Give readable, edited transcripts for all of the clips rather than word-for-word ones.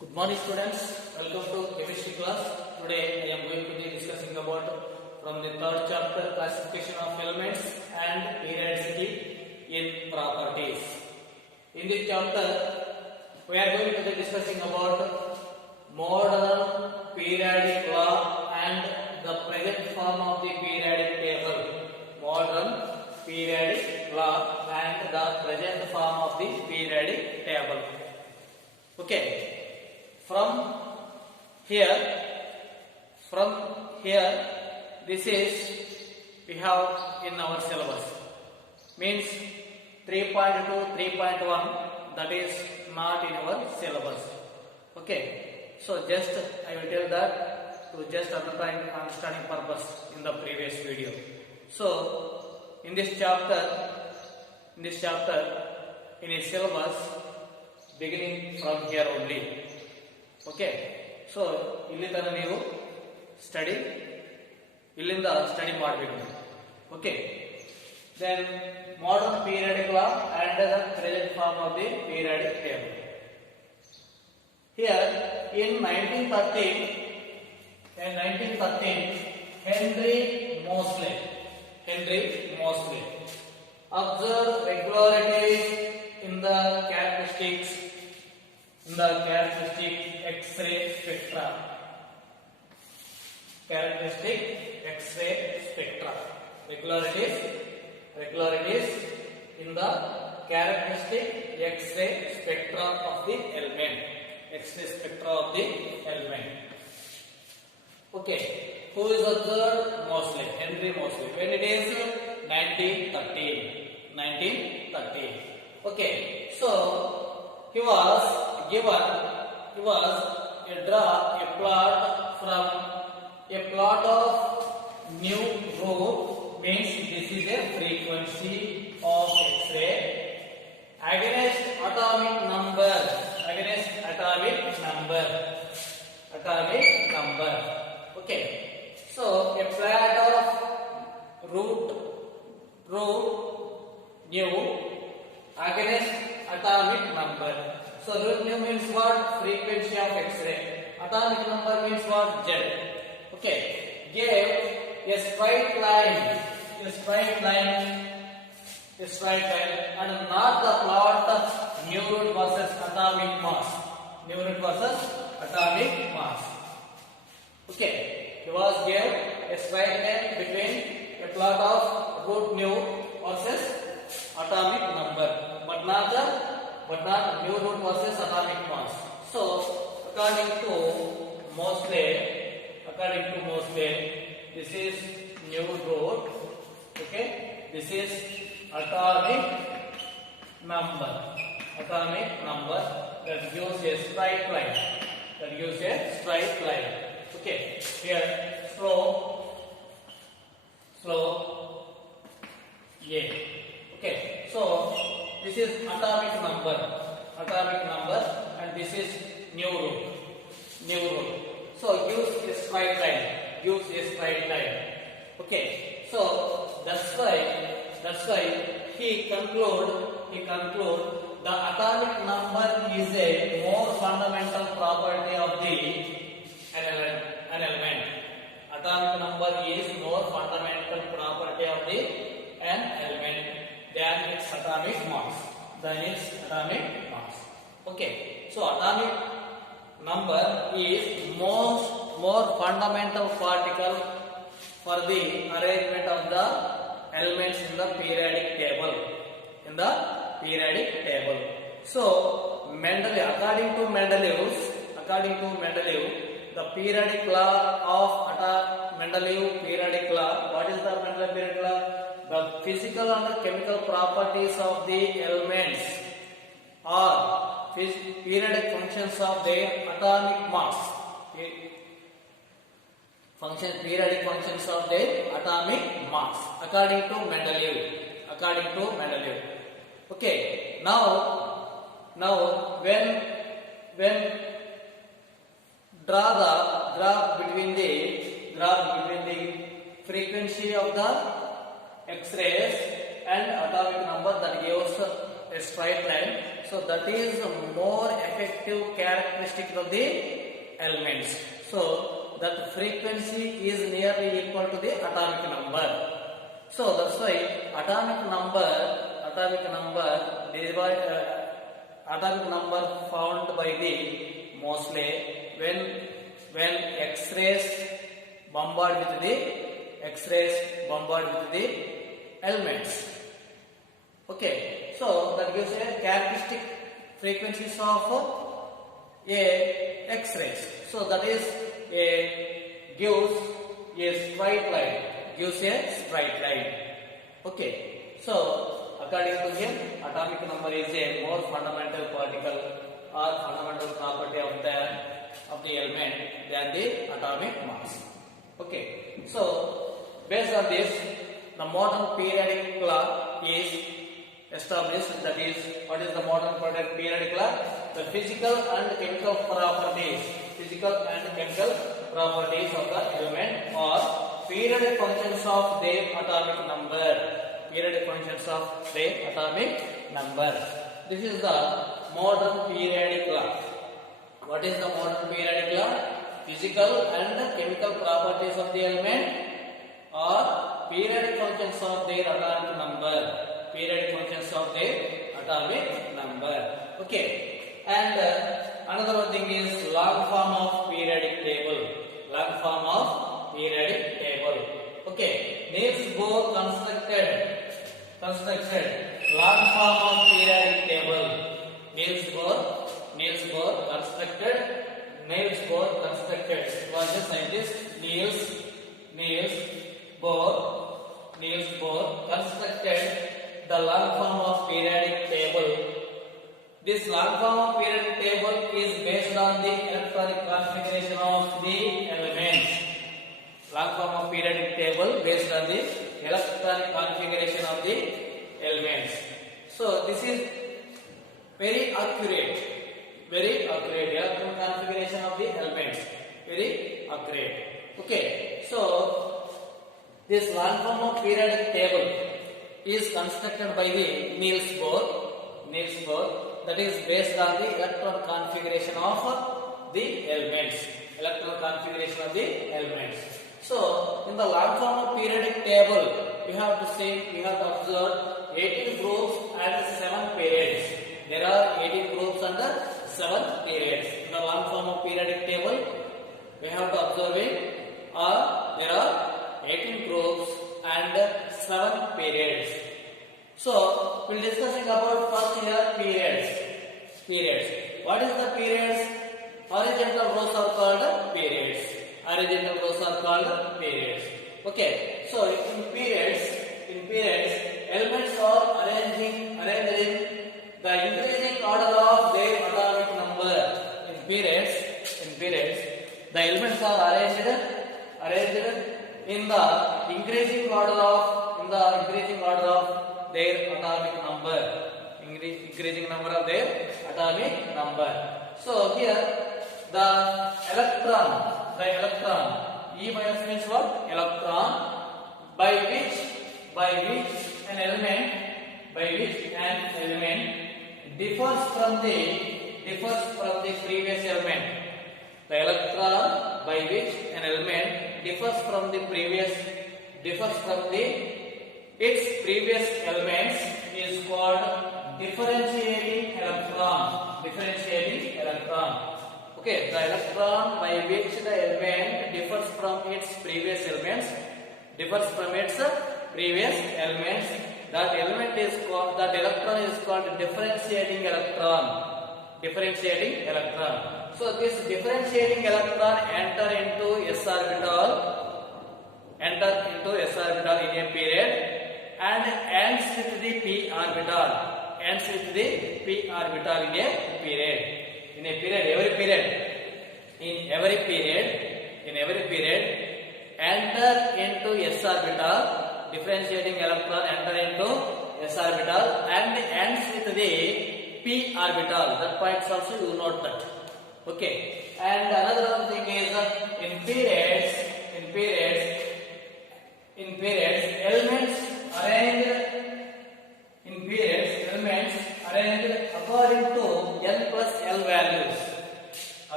Good morning students, welcome to chemistry class. Today I am going to be discussing about from the third chapter classification of elements and periodicity in properties. In this chapter we are going to be discussing about modern periodic law and the present form of the periodic table. Modern periodic law and the present form of the periodic table. Okay. From here, this is we have in our syllabus. Means 3.2, 3.1 that is not in our syllabus. Okay. So just I will tell that to just understanding purpose in the previous video. So in this chapter, in a syllabus beginning from here only. Okay, so ಇಲ್ಲಿ ತನ ನೀವು study ಇಲ್ಲಿಂದ study ಮಾಡಬೇಕು. Okay, then modern periodic law and the present form of the periodic table. Here in 1913 Henry Moseley observed regularities in the characteristic X-ray spectra. Regularities in the characteristic X-ray spectra of the element. Okay, who is observed? Moseley, Henry Moseley. When it is 1913. Okay, so he was given a plot of new root, means this is a frequency of X-ray against atomic number. Okay, so a plot of root new against atomic number. So root new means what? Frequency of X-ray. Atomic number means what? Z. Okay. Gave a straight line, and not the plot new root versus atomic mass. Okay. He was gave a straight line between a plot of root new versus atomic number, but not new root versus atomic mass. So according to Moseley, this is new root. Okay, this is atomic number that gives a straight line. Okay, here slow A. Okay, so this is atomic number, and this is new root. So use a straight line. Okay, so that's why he conclude the atomic number is a more fundamental property of the an element. Atomic number is more fundamental property of the an element than its atomic mass. Okay, so atomic number is more fundamental particle for the arrangement of the elements in the periodic table. So Mendeleev, according to Mendeleev, the periodic law of Mendeleev periodic law. What is the Mendeleev periodic law? The physical and chemical properties of the elements are periodic functions of their atomic mass. Periodic functions of their atomic mass, according to Mendeleev. Okay, now when draw the graph between the frequency of the X-rays and atomic number, that gives a straight line. So that is more effective characteristic of the elements. So that frequency is nearly equal to the atomic number. So that's why atomic number found by the mostly when X-rays bombard with the elements. Okay, so that gives a characteristic frequencies of a X-rays. So that is gives a straight line. Okay, so according to him, atomic number is a more fundamental particle or fundamental property of the element than the atomic mass. Okay, so based on this, the modern periodic clock is established. That is, what is the modern periodic clock? The physical and chemical properties of the element or periodic functions of their atomic number. This is the modern periodic clock. What is the modern periodic clock? Physical and chemical properties of the element or periodic functions of their atomic number. Okay, and another one thing is log form of periodic table. Okay, Niels Bohr constructed log form of periodic table. Niels Bohr constructed. It was a scientist Niels Bohr constructed the log form of periodic table. This log form of periodic table is based on the electronic configuration of the elements. Log form of periodic table based on the electronic configuration of the elements. So this is very accurate. Electronic configuration of the elements, very accurate. Okay, so this log form of periodic table is constructed by the Niels Bohr. That is based on the electron configuration of the elements. So in the log form of periodic table, we have to observe 18 groups and 7 periods. There are 18 groups and 7 periods. In the log form of periodic table, we have to observe there are 18 groups and 7 periods. So we will discussing about first here periods. What is the periods? Horizontal rows are called periods. Okay, so in periods, elements are arranged in the increasing order of their atomic number. In periods, the elements are arranged in the increasing order of their atomic number. Increasing number of their atomic number. So here the electron, E minus means what? Electron, by which an element differs from the previous element. The electron by which an element differs from its previous elements is called differentiating electron. Okay, the electron by which the element differs from its previous elements, that electron is called differentiating electron. So this differentiating electron enter into s orbital in a period and ends with the p orbital. In every period enter into s orbital, differentiating electron enter into s orbital and ends with the p orbital. That point also you note that. Okay, and another one thing is in periods elements arranged according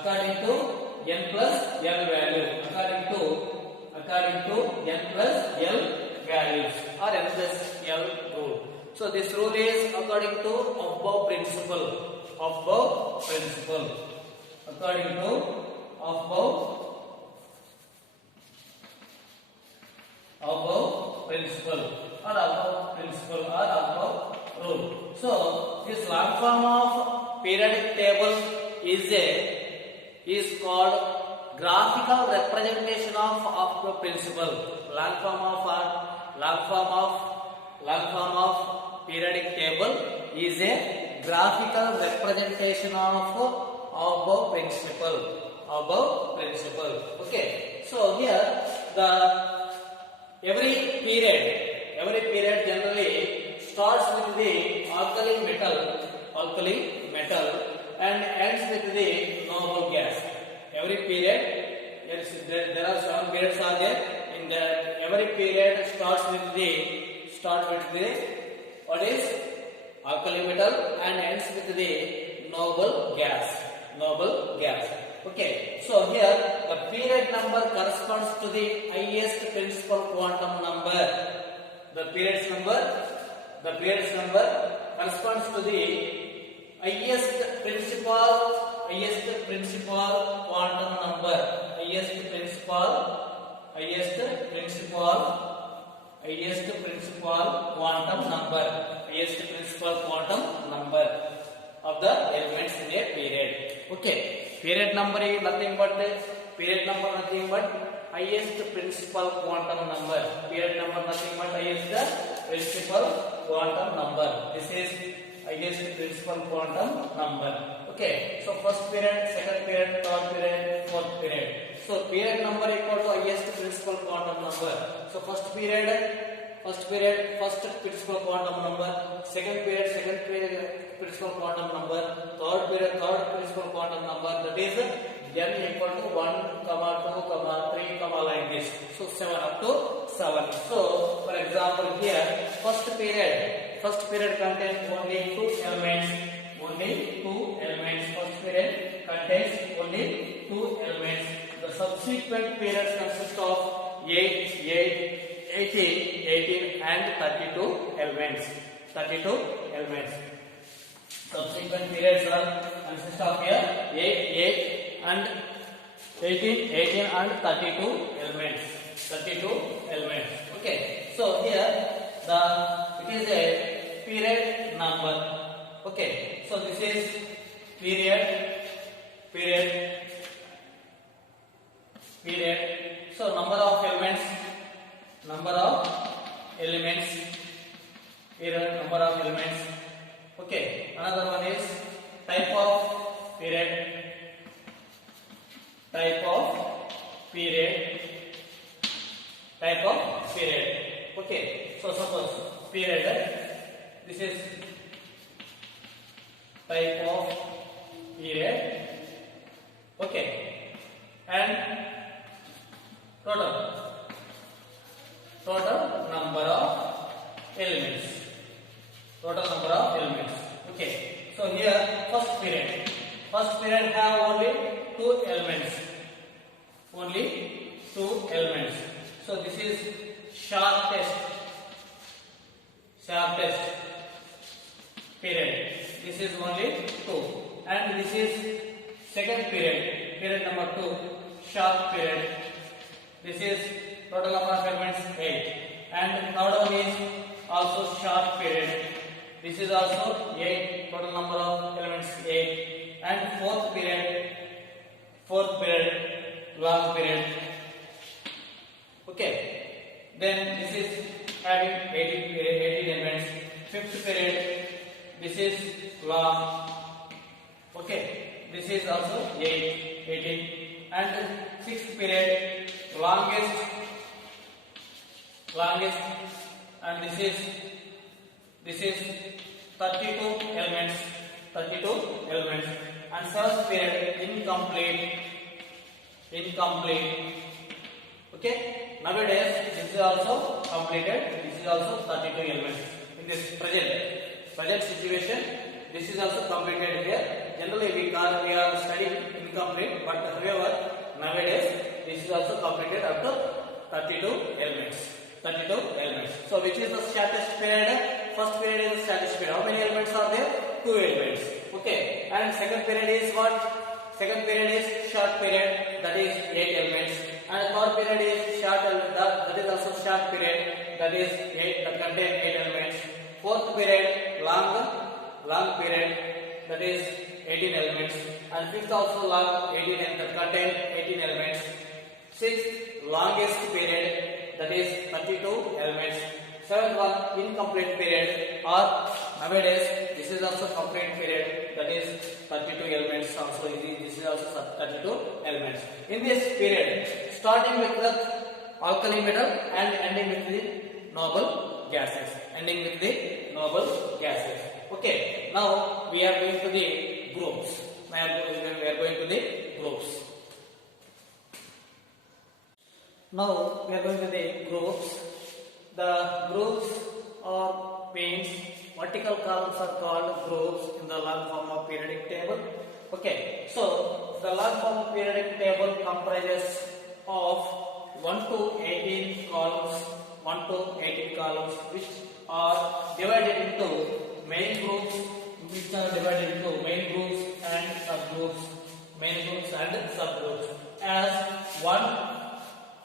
according to n plus l value, according to n plus l values or n plus l rule. So this rule is according to above principle, according to above principle or above rule. So this long form of periodic table is called graphical representation of the principle. Long form of periodic table is a graphical representation of above principle. Okay. So here every period generally starts with the alkali metal and ends with the noble gas. Every period, there are 7 periods are there. In that every period starts with the what is alkali metal and ends with the noble gas. Okay, so here the period number corresponds to the highest principal quantum number. The periods number corresponds to the highest principal quantum number. Highest principal quantum number of the elements in a period. Okay, period number is nothing but highest principal quantum number. Period number nothing but highest principal quantum number. This is highest principal quantum number. Okay, so first period, second period, third period, fourth period. So period number equal to highest principal quantum number. So first period, first principal quantum number. Second period, principal quantum number. Third period, third principal quantum number. That is n equal to 1, 2, 3, like this. So 7 up to 7. So for example here, first period contains only 2 elements. First period contains only 2 elements. The subsequent periods consist of 8, 18 and 32 elements. Subsequent periods consist of here 8 and 18 and 32 elements. Okay, so here it is a period number. Okay, so this is period. So number of elements. Okay, another one is type of period. Okay, so suppose period, this is type of period. Okay, and total number of elements. Okay, so here first period have only 2 elements. So this is shortest period. This is only 2, and this is second period number 2, short period. This is total number of elements 8, and third one is also short period. This is also 8, total number of elements 8, and fourth period, long period. Okay, then this is having 18 elements. Fifth period, this is long. Okay, this is also 18, and sixth period, longest, and this is 32 elements, and seventh period, incomplete. Okay, nowadays this is also completed. This is also 32 elements. In this present situation, this is also completed here. Generally we are studying incomplete. But however, nowadays this is also completed up to 32 elements. 32 elements. So which is the shortest period? First period is the shortest period. How many elements are there? 2 elements. Okay. And second period is what? Second period is short period, that is 8 elements. And third period is short, that is also short period, that is 8, that contain 8 elements. Fourth period long period, that is 18 elements. And fifth also long 18, that contain 18 elements. Sixth longest period, that is 32 elements. Seventh one incomplete period, or nowadays this is also complete period, that is 32 elements. Also this is also 32 elements. In this period, starting with the alkali metal and ending with the noble gases. Ending with the noble gases. Okay. Now we are going to the groups. We are going to the groups. Now we are going to the groups. The groups or means vertical columns are called groups in the log form of periodic table. Okay, so the log form of periodic table comprises of 1 to 18 columns, 1 to 18 columns, which are divided into main groups, and subgroups, main groups and subgroups, as one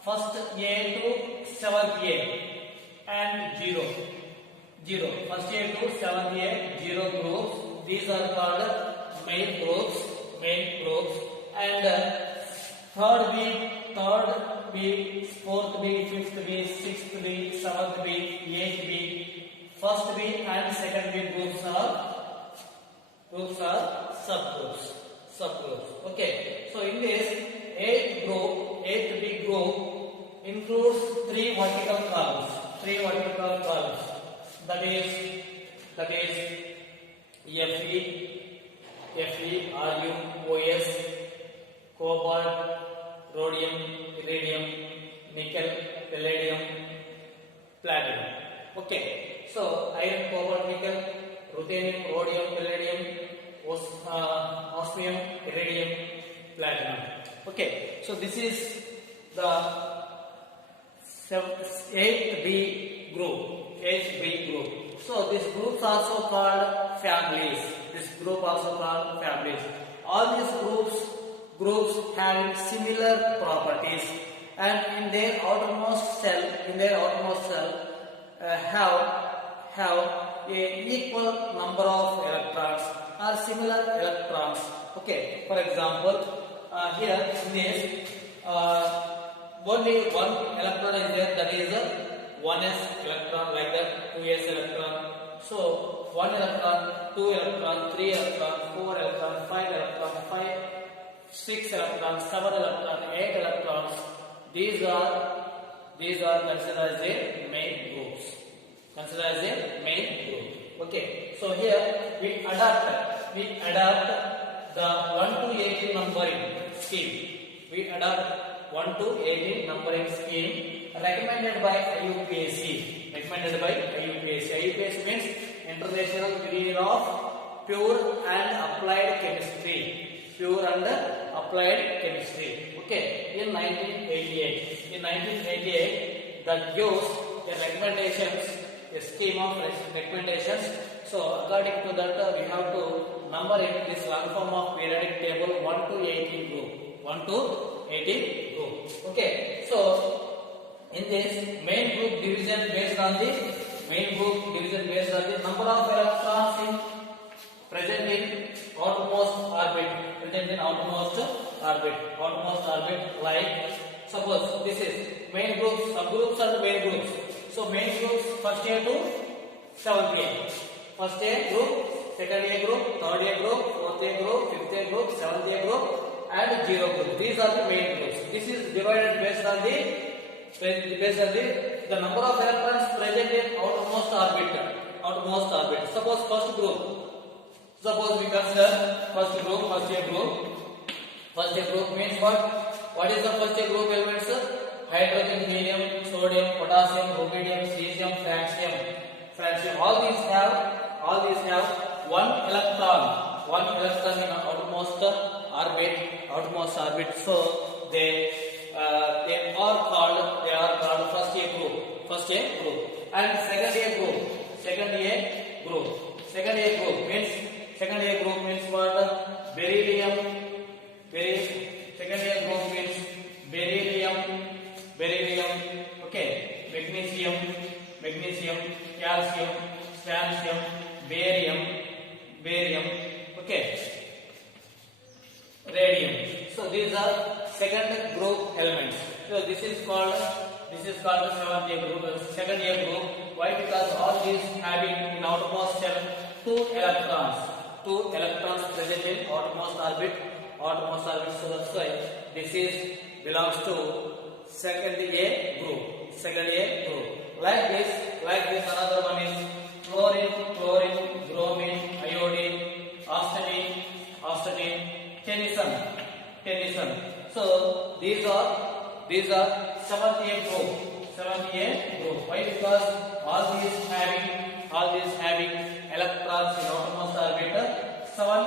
first A to 7th A. And 0. First A to 7th A, 0 groups. These are called main groups. And third B, fourth B, fifth B, sixth B, seventh B, eighth B. First B and second B groups are subgroups. Okay. So in this eighth B group includes 3 vertical columns. That is Fe, Ru, Os, cobalt, rhodium, iridium, nickel, palladium, platinum. Okay, so iron, cobalt, nickel, ruthenium, rhodium, palladium, osmium, iridium, platinum. Okay, so this is the 8th B group. So these groups also called families. All these groups having similar properties, and in their outermost cell, have a equal number of electrons or similar electrons. Okay. For example, here in this only one electron is there, that is 1s electron, like that 2s electron. So 1 electron, 2 electron, 3 electron, 4 electron, 5 electron, 6 electrons, 7 electron, 8 electrons. These are considered as a main groups. Okay. So here we adapt the 1 to 18 numbering scheme. 1 to 18 numbering scheme recommended by IUPAC. IUPAC means International Union of Pure and Applied Chemistry. Okay. In 1988, that gives a scheme of recommendations. So according to that, we have to number in this long form of periodic table 1 to 18 group. Okay, so in this main group division based on the number of electrons present in outermost orbit, like suppose this is main groups, subgroups and main groups. So main groups first A to 7th A. First A group, second A group, third A group, fourth A group, fifth A group, seventh A group, and 0 group. These are the main groups. This is divided based on the number of electrons present in outermost orbit. Suppose first group. Suppose we consider first A group. First A group means what? What is the first A group elements? Hydrogen, helium, sodium, potassium, rubidium, cesium, francium. All these have 1 electron in outermost outermost orbit. So they are called first A group, and second A group means what? Beryllium. Second A group means beryllium. Okay, magnesium, calcium, strontium, barium. Okay, radium. So these are second group elements. So this is called the seventh A group, second A group. Why? Because all these having in outermost shell two electrons present in outermost orbit. So that's why this is belongs to second A group. Like this another one is chlorine, bromine, iodine, arsenic, tension. So these are seventh A group. Why? Because all these having electrons in outermost orbit, seven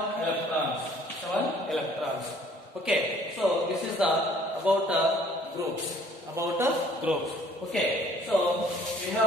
electrons. Okay, so this is the about groups. Okay, so we have